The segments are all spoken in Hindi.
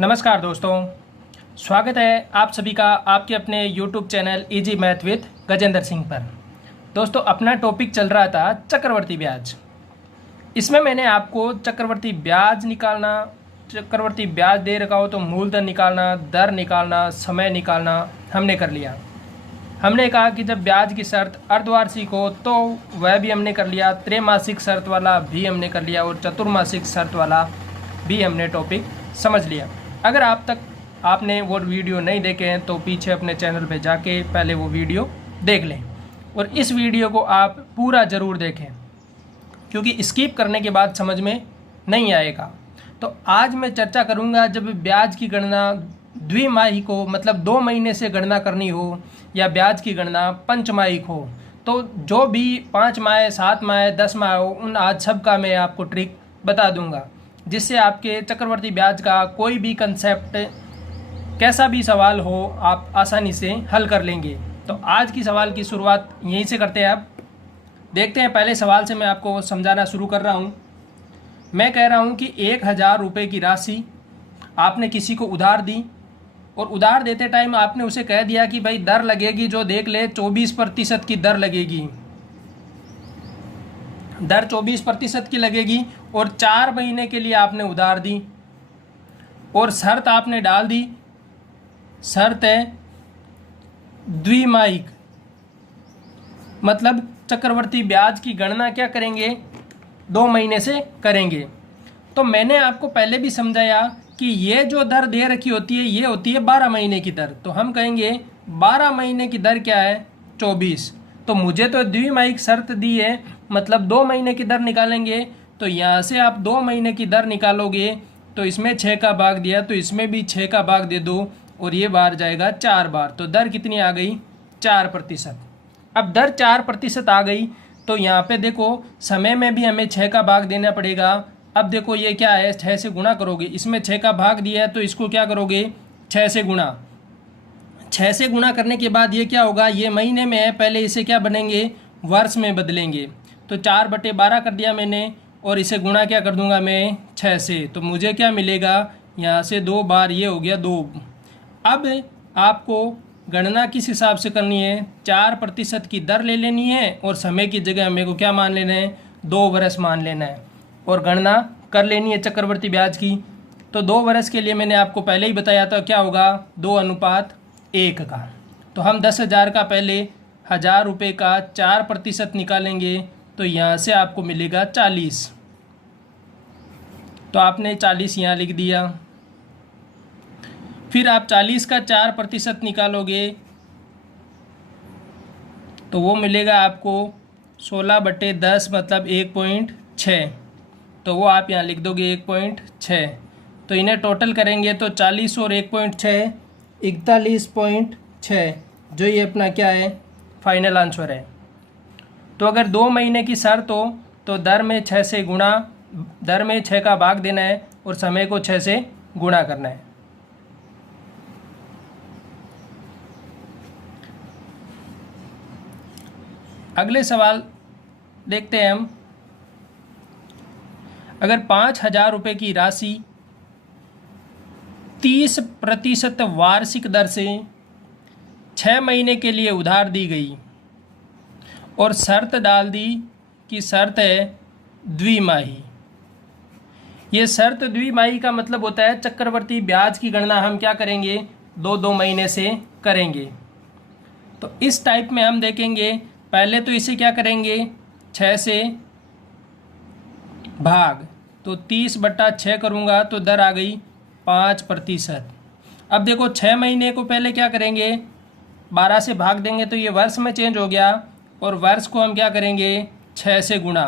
नमस्कार दोस्तों, स्वागत है आप सभी का आपके अपने YouTube channel easy math with Gajendra Singh पर। दोस्तों, अपना टॉपिक चल रहा था चक्रवर्ती ब्याज। इसमें मैंने आपको चक्रवर्ती ब्याज निकालना, चक्रवर्ती ब्याज दे रखा हो तो मूलधन निकालना, दर निकालना, समय निकालना हमने कर लिया। हमने कहा कि जब ब्याज की शर्त अर्धवार्षिक हो तो वह भी हमने कर लिया, त्रैमासिक शर्त वाला भी हमने कर लिया और चतुर्मासिक शर्त वाला भी हमने टॉपिक समझ लिया। अगर आप तक आपने वो वीडियो नहीं देखे हैं तो पीछे अपने चैनल पे जाके पहले वो वीडियो देख लें और इस वीडियो को आप पूरा ज़रूर देखें, क्योंकि स्किप करने के बाद समझ में नहीं आएगा। तो आज मैं चर्चा करूंगा, जब ब्याज की गणना द्विमाही को मतलब 2 महीने से गणना करनी हो या ब्याज की गणना पंचमाही हो, तो जो भी 5 माह, 7 माह, 10 माह हो, उन आज सब का मैं आपको ट्रिक बता दूंगा, जिससे आपके चक्रवर्ती ब्याज का कोई भी कंसेप्ट, कैसा भी सवाल हो, आप आसानी से हल कर लेंगे। तो आज की सवाल की शुरुआत यहीं से करते हैं। आप देखते हैं, पहले सवाल से मैं आपको समझाना शुरू कर रहा हूँ। मैं कह रहा हूँ कि 1000 रुपये की राशि आपने किसी को उधार दी और उधार देते टाइम आपने उसे कह दिया कि भाई दर लगेगी, जो देख ले 24% की दर लगेगी, दर 24% की लगेगी और 4 महीने के लिए आपने उधार दी और शर्त आपने डाल दी, शर्त है द्विमासिक, मतलब चक्रवर्ती ब्याज की गणना क्या करेंगे, 2 महीने से करेंगे। तो मैंने आपको पहले भी समझाया कि ये जो दर दे रखी होती है ये होती है 12 महीने की दर। तो हम कहेंगे 12 महीने की दर क्या है, 24। तो मुझे तो द्विमासिक शर्त दी है, मतलब 2 महीने की दर निकालेंगे। तो यहाँ से आप 2 महीने की दर निकालोगे तो इसमें 6 का भाग दिया तो इसमें भी 6 का भाग दे दो और ये बार जाएगा 4 बार। तो दर कितनी आ गई, 4%। अब दर 4% आ गई तो यहाँ पे देखो समय में भी हमें 6 का भाग देना पड़ेगा। अब देखो ये क्या है, 6 से गुणा करोगे, इसमें 6 का भाग दिया है तो इसको क्या करोगे, 6 से गुणा। 6 से गुणा करने के बाद ये क्या होगा, ये महीने में है, पहले इसे क्या बनेंगे, वर्ष में बदलेंगे। तो 4/12 कर दिया मैंने और इसे गुणा क्या कर दूंगा मैं, 6 से। तो मुझे क्या मिलेगा, यहाँ से 2 बार, ये हो गया 2। अब आपको गणना किस हिसाब से करनी है, 4% की दर ले लेनी है और समय की जगह मेरे को क्या मान लेना है, 2 वर्ष मान लेना है और गणना कर लेनी है चक्रवर्ती ब्याज की। तो 2 वर्ष के लिए मैंने आपको पहले ही बताया था क्या होगा, 2:1 का। तो हम 10,000 का पहले 1000 रुपये का 4% निकालेंगे तो यहाँ से आपको मिलेगा 40। तो आपने 40 यहाँ लिख दिया। फिर आप 40 का 4% निकालोगे तो वो मिलेगा आपको 16/10 मतलब 1.6। तो वो आप यहाँ लिख दोगे 1.6। तो इन्हें टोटल करेंगे तो 40 और 1.6 41.6, जो ये अपना क्या है, फाइनल आंसर है। तो अगर 2 महीने की शर्त हो तो दर में 6 से गुणा, दर में 6 का भाग देना है और समय को 6 से गुणा करना है। अगले सवाल देखते हैं हम। अगर 5,000 रुपये की राशि 30% वार्षिक दर से 6 महीने के लिए उधार दी गई और शर्त डाल दी कि शर्त है द्विमाही। ये शर्त द्विमाही का मतलब होता है चक्रवर्ती ब्याज की गणना हम क्या करेंगे, 2-2 महीने से करेंगे। तो इस टाइप में हम देखेंगे, पहले तो इसे क्या करेंगे, 6 से भाग, तो 30/6 करूँगा तो दर आ गई 5%। अब देखो 6 महीने को पहले क्या करेंगे, 12 से भाग देंगे तो ये वर्ष में चेंज हो गया और वर्ष को हम क्या करेंगे, 6 से गुणा।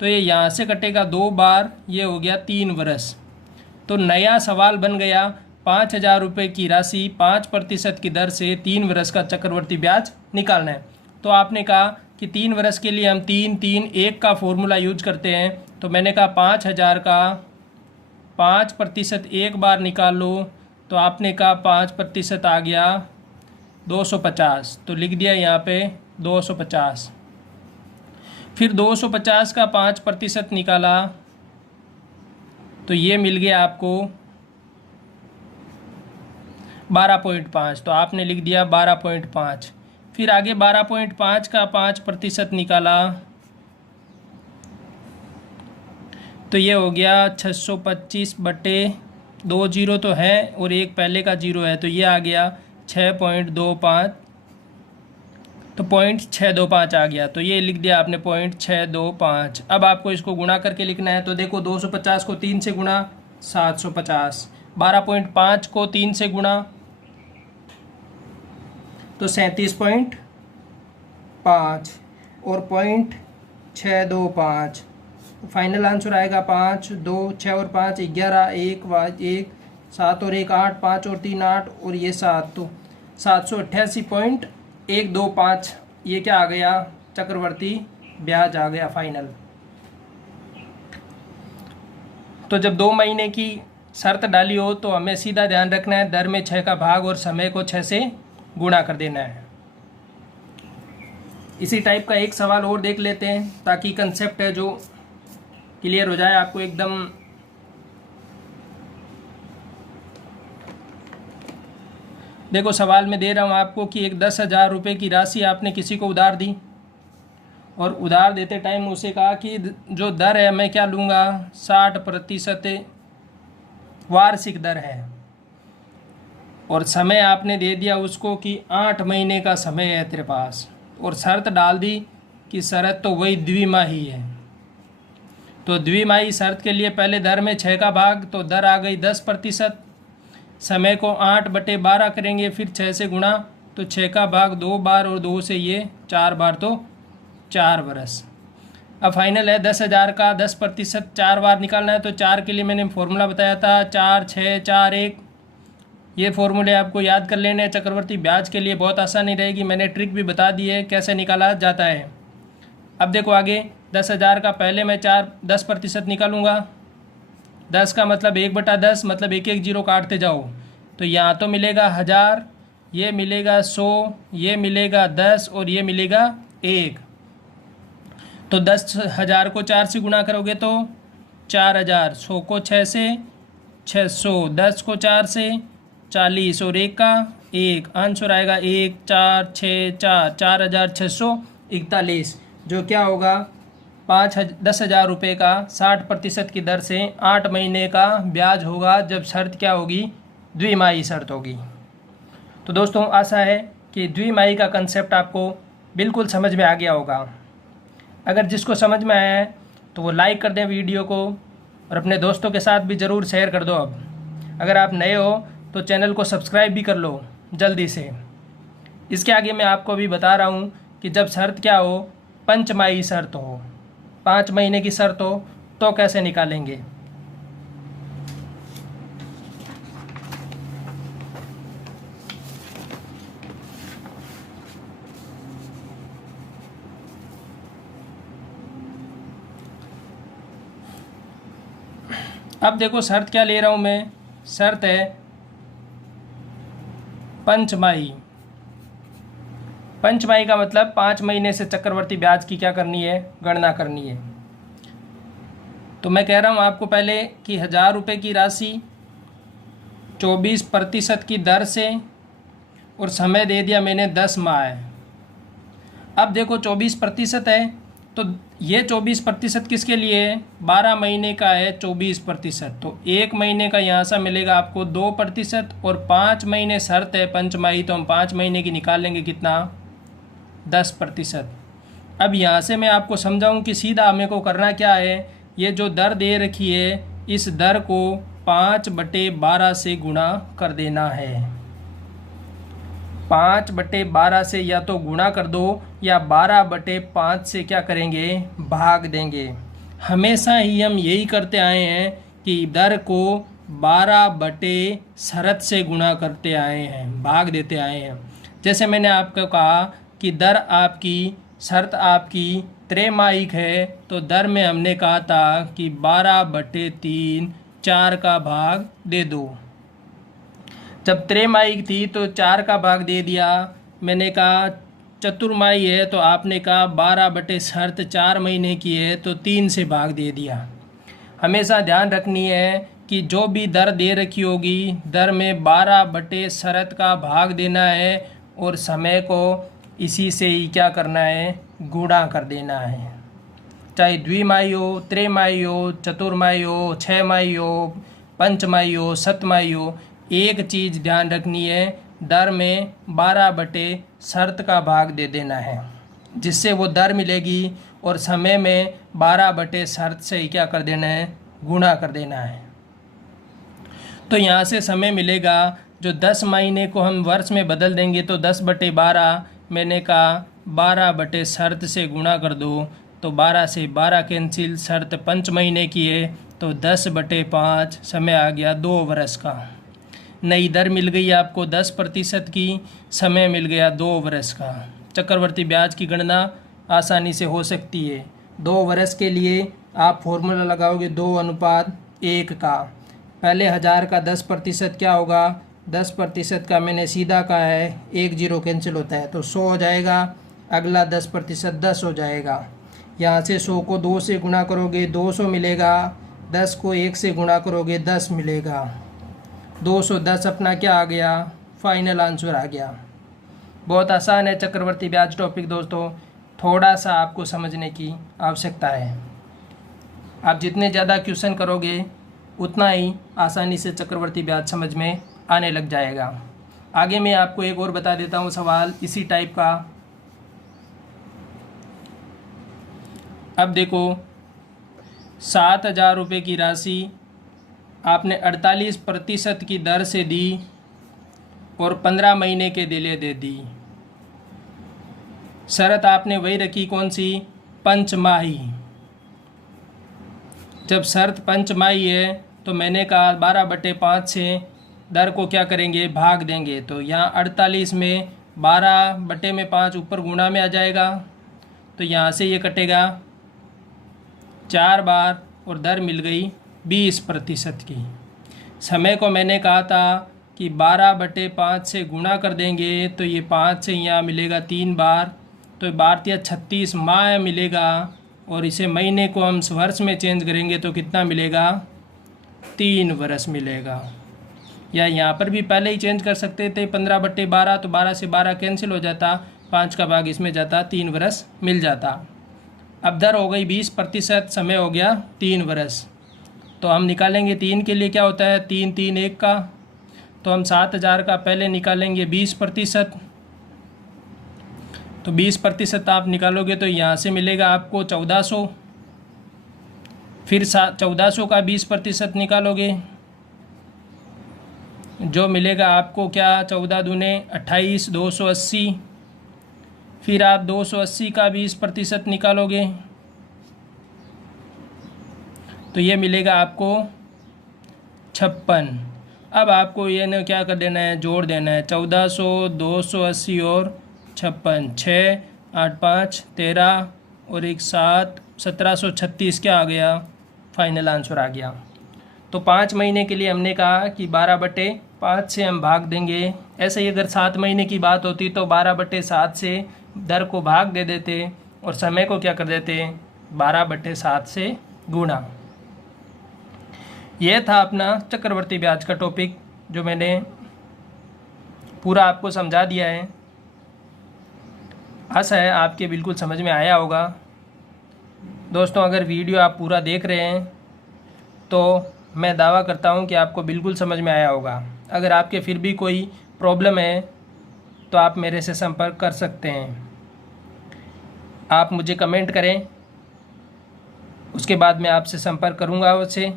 तो ये यहाँ से कटेगा 2 बार, ये हो गया 3 वर्ष। तो नया सवाल बन गया, 5,000 रुपये की राशि 5% की दर से 3 वर्ष का चक्रवर्ती ब्याज निकालना है। तो आपने कहा कि 3 वर्ष के लिए हम 3-3-1 का फॉर्मूला यूज करते हैं। तो मैंने कहा 5,000 का 5% एक बार निकाल लो, तो आपने कहा 5% आ गया 250। तो लिख दिया यहाँ पे 250। फिर 250 का 5% निकाला तो ये मिल गया आपको 12.5, तो आपने लिख दिया 12.5। फिर आगे 12.5 का 5% निकाला तो ये हो गया 625/2, जीरो तो है और एक पहले का जीरो है, तो ये आ गया 6.25, तो 0.625 आ गया। तो ये लिख दिया आपने 0.625। अब आपको इसको गुणा करके लिखना है। तो देखो 250 को 3 से गुणा 750, 12.5 को 3 से गुणा तो 37.5 और 0.625, फाइनल आंसर आएगा 5, 2, 6 और 5 11, 1 7 और 1 8, 5 और 3 8 और ये 7, तो 788.125 ये क्या आ गया, चक्रवर्ती ब्याज आ गया फाइनल। तो जब 2 महीने की शर्त डाली हो तो हमें सीधा ध्यान रखना है दर में 6 का भाग और समय को 6 से गुणा कर देना है। इसी टाइप का एक सवाल और देख लेते हैं ताकि कंसेप्ट है जो क्लियर हो जाए आपको एकदम। देखो सवाल में दे रहा हूँ आपको कि एक 10,000 रुपये की राशि आपने किसी को उधार दी और उधार देते टाइम उसे कहा कि जो दर है मैं क्या लूँगा, 60% वार्षिक दर है, और समय आपने दे दिया उसको कि 8 महीने का समय है तेरे पास, और शर्त डाल दी कि शर्त तो वही द्विमाही है। तो द्विमाही शर्त के लिए पहले दर में 6 का भाग, तो दर आ गई 10%, समय को 8/12 करेंगे, फिर 6 से गुणा तो 6 का भाग 2 बार और 2 से ये 4 बार, तो 4 बरस। अब फाइनल है 10,000 का 10% 4 बार निकालना है। तो 4 के लिए मैंने फॉर्मूला बताया था 4 6 4 1, ये फॉर्मूले आपको याद कर लेने। चक्रवर्ती ब्याज के लिए बहुत आसानी रहेगी, मैंने ट्रिक भी बता दी है कैसे निकाला जाता है। अब देखो आगे 10,000 का पहले मैं 10% निकालूंगा, 10 का मतलब 1/10, मतलब एक एक जीरो काटते जाओ, तो यहाँ तो मिलेगा 1000, ये मिलेगा 100, ये मिलेगा 10 और ये मिलेगा 1। तो 10,000 को 4 से गुणा करोगे तो 4,000, 100 को 6 से 600, 10 को 4 से 40 और 1 का 1, आंसर आएगा 1 4 6 4, 4,641, जो क्या होगा 10,000 रुपये का 60% की दर से 8 महीने का ब्याज होगा, जब शर्त क्या होगी, द्विमाही शर्त होगी। तो दोस्तों आशा है कि द्विमाही का कंसेप्ट आपको बिल्कुल समझ में आ गया होगा। अगर जिसको समझ में आया है तो वो लाइक कर दें वीडियो को और अपने दोस्तों के साथ भी ज़रूर शेयर कर दो। अब अगर आप नए हो तो चैनल को सब्सक्राइब भी कर लो जल्दी से। इसके आगे मैं आपको भी बता रहा हूँ कि जब शर्त क्या हो, पंचमाही शर्त हो, 5 महीने की शर्त हो, तो कैसे निकालेंगे। अब देखो शर्त क्या ले रहा हूँ मैं, शर्त है पंचमाही। पंचमाही का मतलब 5 महीने से चक्रवर्ती ब्याज की क्या करनी है, गणना करनी है। तो मैं कह रहा हूँ आपको पहले कि 1000 रुपये की राशि 24% की दर से, और समय दे दिया मैंने 10 माह है। अब देखो 24% है तो ये 24% किसके लिए है, 12 महीने का है 24%, तो 1 महीने का यहाँ से मिलेगा आपको 2%, और 5 महीने शर्त है पंचमाही, तो हम 5 महीने की निकाल लेंगे कितना, 10%। अब यहाँ से मैं आपको समझाऊं कि सीधा हमें को करना क्या है, ये जो दर दे रखी है इस दर को 5/12 से गुणा कर देना है। 5/12 से या तो गुणा कर दो या 12/5 से क्या करेंगे, भाग देंगे। हमेशा ही हम यही करते आए हैं कि दर को 12 शरत से गुणा करते आए हैं, भाग देते आए हैं। जैसे मैंने आपको कहा कि दर आपकी, शर्त आपकी त्रैमासिक है, तो दर में हमने कहा था कि 12/3 4 का भाग दे दो। जब त्रैमासिक थी तो 4 का भाग दे दिया। मैंने कहा चतुर्माही है तो आपने कहा 12/शर्त 4 महीने की है तो 3 से भाग दे दिया। हमेशा ध्यान रखनी है कि जो भी दर दे रखी होगी, दर में 12 बटे शरत का भाग देना है और समय को इसी से ही क्या करना है, गुणा कर देना है। चाहे द्विमाही हो, त्रिमाही हो, चतुर्माही हो, छमाही हो, पंचमाही हो, सतमाही हो, एक चीज़ ध्यान रखनी है, दर में 12 बटे शर्त का भाग दे देना है, जिससे वो दर मिलेगी और समय में 12 बटे शर्त से ही क्या कर देना है, गुणा कर देना है। तो यहाँ से समय मिलेगा, जो 10 महीने को हम वर्ष में बदल देंगे तो 10 बटे 12, मैंने कहा 12 बटे शर्त से गुणा कर दो, तो 12 से 12 कैंसिल, शर्त 5 महीने की है तो 10 बटे 5, समय आ गया 2 वर्ष का। नई दर मिल गई आपको 10% की, समय मिल गया 2 वर्ष का। चक्रवर्ती ब्याज की गणना आसानी से हो सकती है। 2 वर्ष के लिए आप फॉर्मूला लगाओगे 2:1 का। पहले 1000 का 10% क्या होगा, 10% का मैंने सीधा कहा है, 1 0 कैंसिल होता है तो 100 हो जाएगा, अगला 10% 10 हो जाएगा। यहाँ से 100 को 2 से गुणा करोगे 200 मिलेगा, 10 को 1 से गुणा करोगे 10 मिलेगा, 210 अपना क्या आ गया, फाइनल आंसर आ गया। बहुत आसान है चक्रवर्ती ब्याज टॉपिक दोस्तों, थोड़ा सा आपको समझने की आवश्यकता है। आप जितने ज़्यादा क्वेश्चन करोगे उतना ही आसानी से चक्रवर्ती ब्याज समझ में आने लग जाएगा। आगे मैं आपको एक और बता देता हूँ सवाल इसी टाइप का। अब देखो, 7,000 रुपये की राशि आपने 48% की दर से दी और 15 महीने के लिए दे दी। शर्त आपने वही रखी, कौन सी, पंचमाही। जब शर्त पंचमाही है तो मैंने कहा 12/5 से दर को क्या करेंगे, भाग देंगे। तो यहाँ 48 में 12/5 ऊपर गुणा में आ जाएगा, तो यहाँ से ये कटेगा 4 बार और दर मिल गई 20% की। समय को मैंने कहा था कि 12/5 से गुणा कर देंगे, तो ये 5 से यहाँ मिलेगा 3 बार, तो 36 माह मिलेगा। और इसे महीने को हम वर्ष में चेंज करेंगे तो कितना मिलेगा, 3 वर्ष मिलेगा। या यहाँ पर भी पहले ही चेंज कर सकते थे 15/12, तो 12 से 12 कैंसिल हो जाता, 5 का भाग इसमें जाता, 3 वर्ष मिल जाता। अब दर हो गई 20%, समय हो गया 3 वर्ष। तो हम निकालेंगे 3 के लिए क्या होता है, 3 3 1 का, तो हम 7,000 का पहले निकालेंगे 20%, तो 20% आप निकालोगे तो यहाँ से मिलेगा आपको 1400, फिर 1400 का 20% निकालोगे, जो मिलेगा आपको क्या, 14 दूने 28, 280, फिर आप 280 का 20% निकालोगे तो ये मिलेगा आपको 56। अब आपको ये ना क्या कर देना है, जोड़ देना है, 1400, 280 और 56, 6 8 5 13 और 1 7, 1736 क्या आ गया, फाइनल आंसर आ गया। तो 5 महीने के लिए हमने कहा कि 12/5 से हम भाग देंगे। ऐसे ही अगर 7 महीने की बात होती तो 12/7 से दर को भाग दे देते और समय को क्या कर देते, 12/7 से गुणा। यह था अपना चक्रवर्ती ब्याज का टॉपिक, जो मैंने पूरा आपको समझा दिया है। आशा है आपके बिल्कुल समझ में आया होगा। दोस्तों, अगर वीडियो आप पूरा देख रहे हैं तो मैं दावा करता हूं कि आपको बिल्कुल समझ में आया होगा। अगर आपके फिर भी कोई प्रॉब्लम है तो आप मेरे से संपर्क कर सकते हैं। आप मुझे कमेंट करें, उसके बाद मैं आपसे संपर्क करूंगा उससे,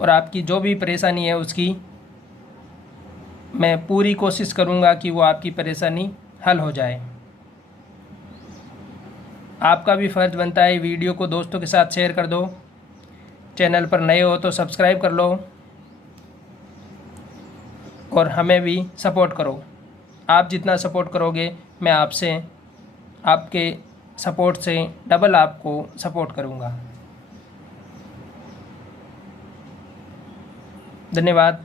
और आपकी जो भी परेशानी है उसकी मैं पूरी कोशिश करूंगा कि वो आपकी परेशानी हल हो जाए। आपका भी फ़र्ज़ बनता है वीडियो को दोस्तों के साथ शेयर कर दो। चैनल पर नए हो तो सब्सक्राइब कर लो और हमें भी सपोर्ट करो। आप जितना सपोर्ट करोगे मैं आपसे, आपके सपोर्ट से डबल आपको सपोर्ट करूँगा। धन्यवाद।